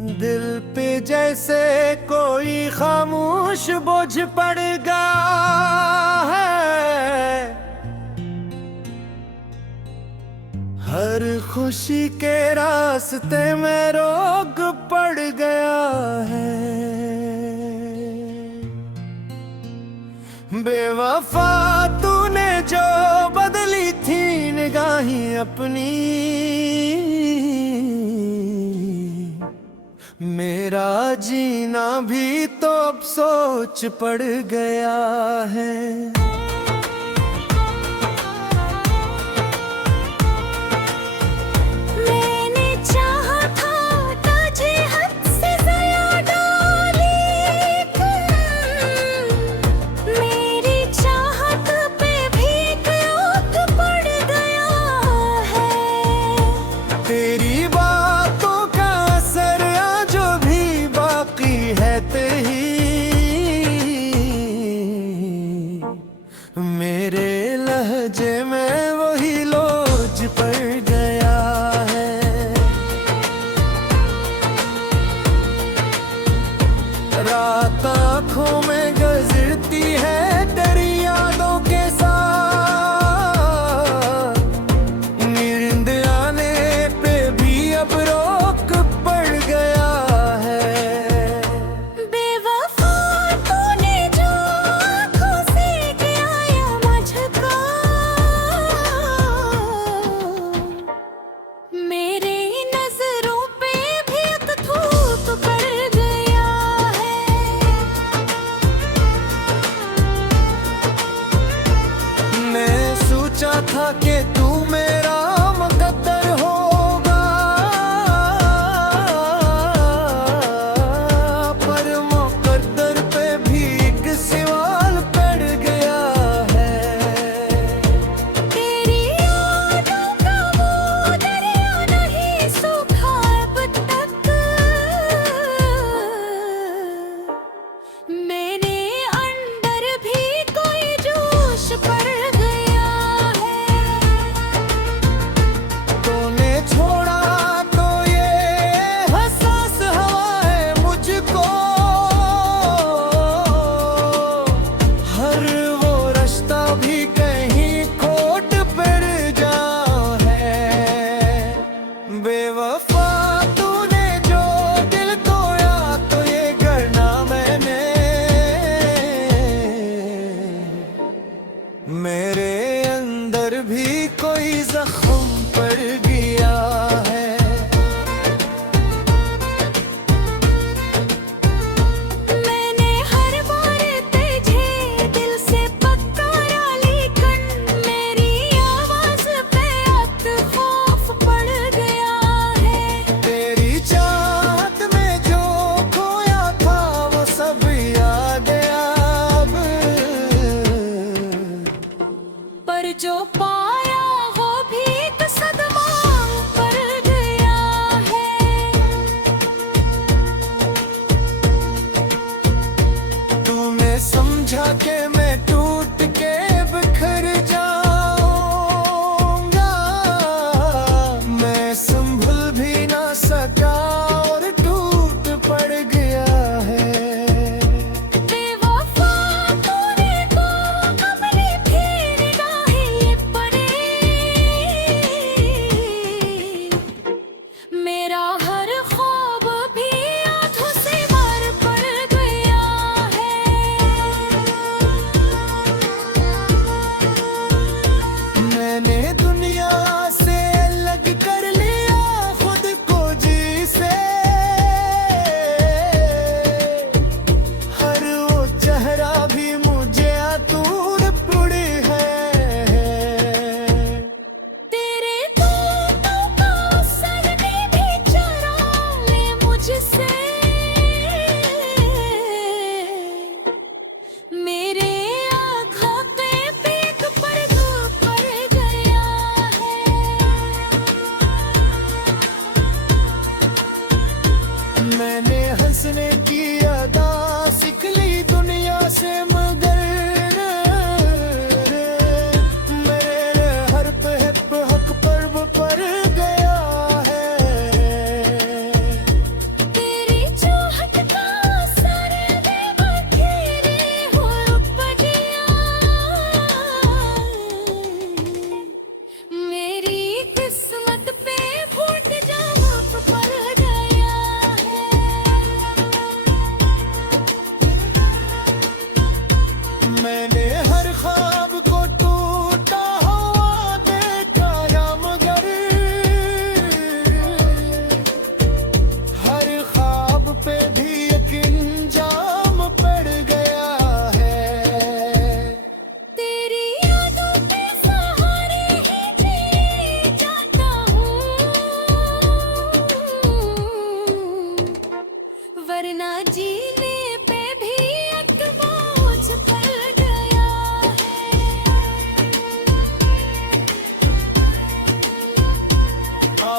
दिल पे जैसे कोई खामोश बोझ पड़ गया है। हर खुशी के रास्ते में रोग पड़ गया है। बेवफा तूने जो बदली थी निगाहें अपनी, मेरा जीना भी तो अब सोच पड़ गया है। मैंने चाहा था तुझे हद से ज़्यादा, लेकिन मेरी चाहत पे भी रोक पड़ गया है। तेरी बातों का असर जो भी बाकी है तेरी,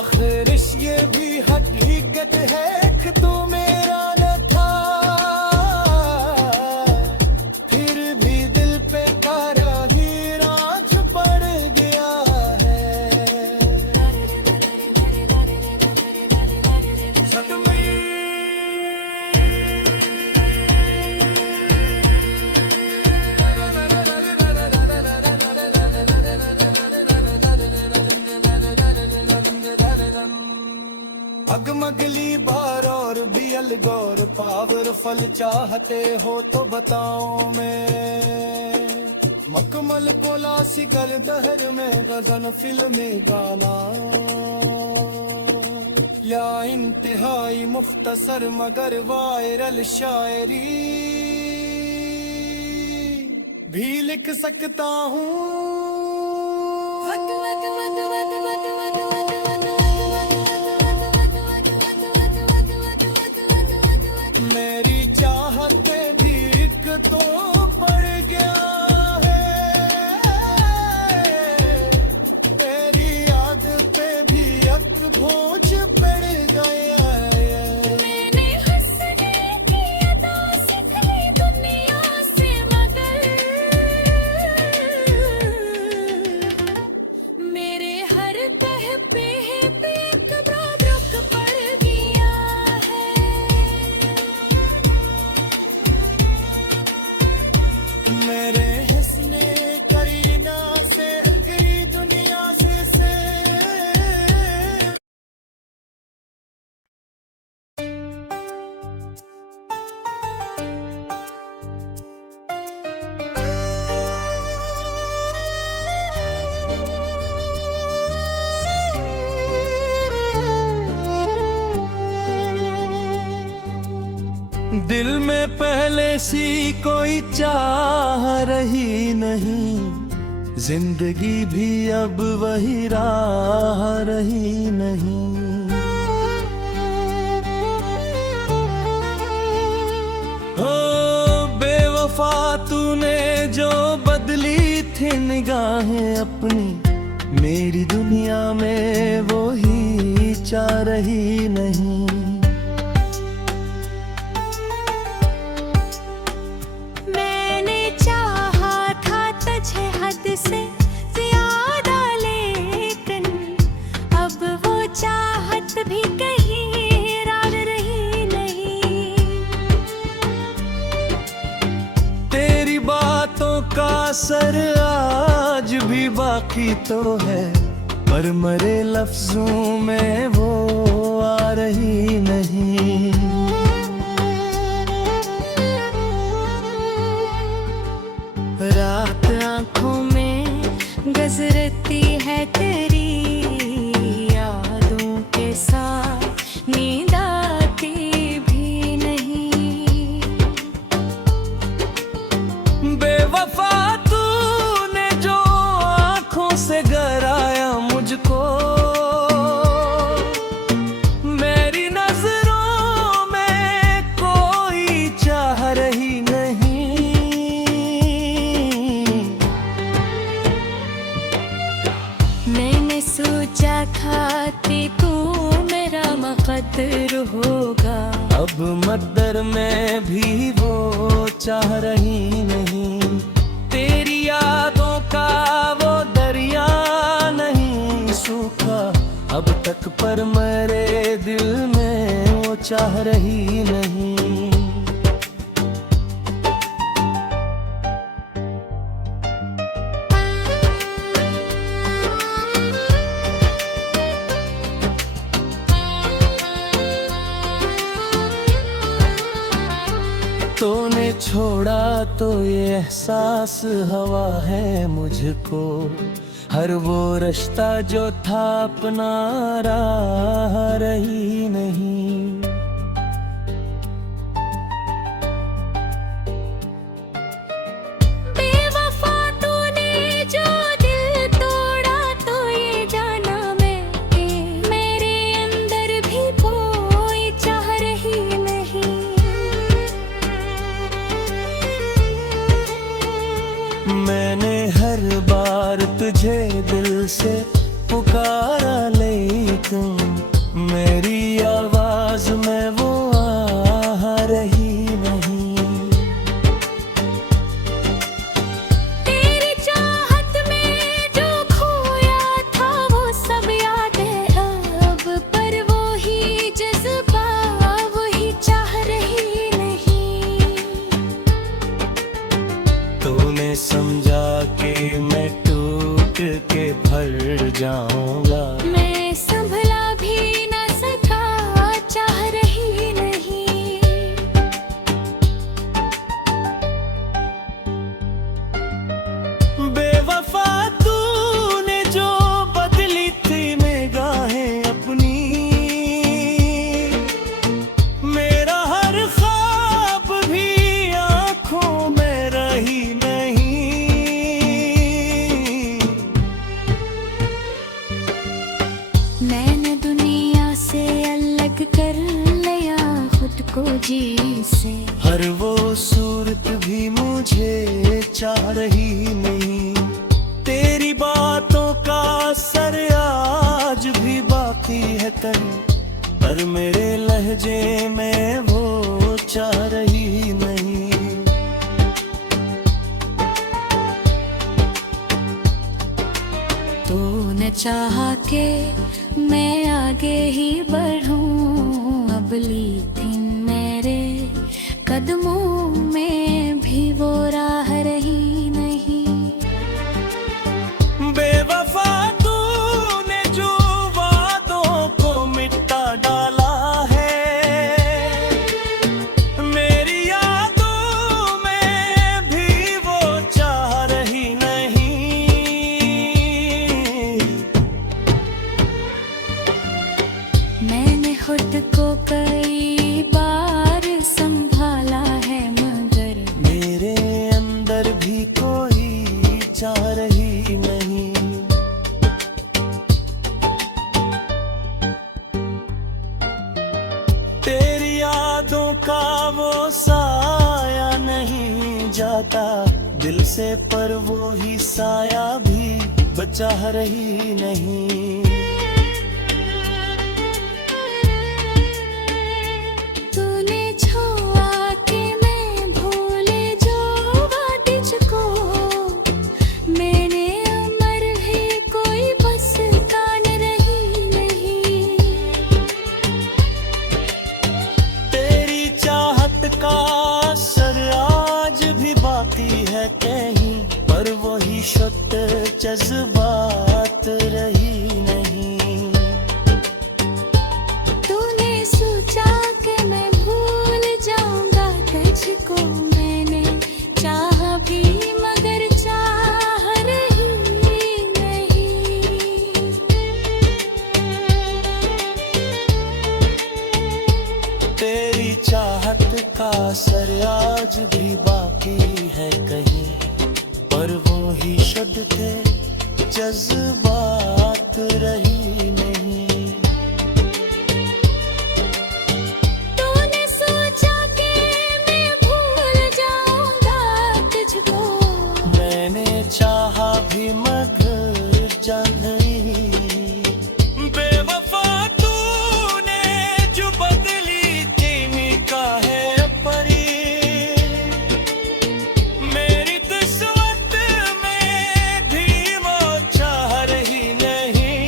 आखिर ये भी हकीकत है कि तू मेरा न था, फिर भी दिल पे कारा हीरा जो पड़ गया है। अगमगली बार और भी अलगौर पावरफुल चाहते हो तो बताओ मैं, मकमल पोला सिगर दहर में गजन फिल्मी गाना, या इंतहाई मुख्तसर मगर वायरल शायरी भी लिख सकता हूँ। मेरी चाहते भी एक तो पड़ गया है, तेरी याद पे भी एक बोझ पड़ गया है। मैंने हंसने की अदा सीख ली दुनिया से मगर मेरे हर तह पे एक रुक पड़ गया है। मेरे हंसने करीना से गई दुनिया से दिल में पहले सी कोई चाह रही नहीं, जिंदगी भी अब वही राह रही नहीं। हो बेवफा तूने जो बदली थी निगाहें अपनी, मेरी दुनिया में वो ही चाह रही नहीं। हद से ज्यादा लेकिन अब वो चाहत भी कहीं रार रही नहीं। तेरी बातों का असर आज भी बाकी तो है, पर मरे लफ्जों में वो आ रही नहीं। रात आँखों में गुजरती है तेरी यादों के साथ, नींद आती भी नहीं। बेवफा तूने जो आँखों से गराया मुझको, मेरी नजरों में कोई चाह रही नहीं। मैंने सोचा था कि तू मेरा मुकद्दर होगा, अब मद्दर में भी वो चाह रही नहीं। तेरी यादों का वो दरिया नहीं सूखा अब तक, पर मेरे दिल में वो चाह रही नहीं। तूने छोड़ा तो ये एहसास हवा है मुझको, हर वो रिश्ता जो था अपना राह रही नहीं। बेवफा तूने जो दिल तोड़ा तो ये जाना मैं कि मेरे अंदर भी कोई चाह रही नहीं। मैंने हर बार तुझे दिल से पुकारा लेकिन मैंने दुनिया से अलग कर लिया खुद को जी से। हर वो सूरत भी मुझे चाह रही नहीं, तेरी बातों का असर आज भी बाकी है कर, पर मेरे लहजे में वो चाह रही नहीं। तूने चाहा के मैं आगे ही बढ़ूं, अब लेकिन मेरे कदमों में भी वो राह रही नहीं। बेवफा तूने जो वादों को मिटा डाला है, मेरी यादों में भी वो चाह रही नहीं। मैंने खुद को कई बार संभाला है, मगर मेरे अंदर भी कोई चाह रही नहीं। तेरी यादों का वो साया नहीं जाता दिल से, पर वो ही साया भी बचा रही नहीं। तूने छोड़ा कि मैं भूले जो बात तुझको, मैंने अमर भी कोई बस कान रही नहीं। तेरी चाहत का असर आज भी बाकी है कहीं, पर वही शुद्ध जज्बात रही नहीं। तूने सोचा कि मैं भूल जाऊंगा तुझको, मैंने चाहा भी मगर चाह रही नहीं। तेरी चाहत का असर आज भी बाकी है कहीं, पर वो ही शुद्ध थे जज्बात रही नहीं। तूने सोचा कि मैं भूल जाऊंगा तुझको, मैंने चाहा भी मगर जान नहीं। बेवफा तूने जो बदली तेरी का है परी, मेरी किस्मत में भी वो चाह रही नहीं।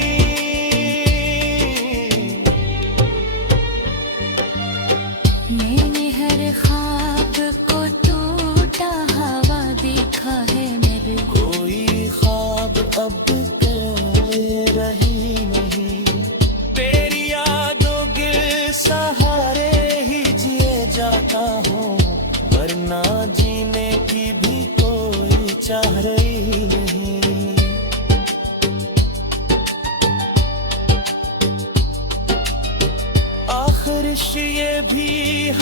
मैंने हर ख्वाब को टूटा हवा देखा है मेरे, कोई ख्वाब अब कोई रही नहीं। तेरी यादों के सहारे ही जिए जाता हूँ, वरना जीने की भी कोई चाह रही नहीं। आखिर ये भी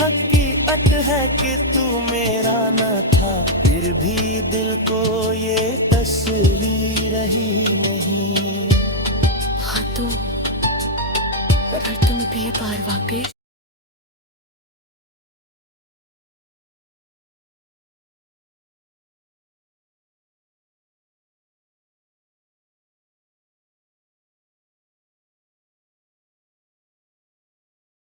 हकीकत है कि तू मेरा न था, फिर भी दिल को ये तसल्ली रही नहीं। हाँ तो अगर तुम बेबार वाकई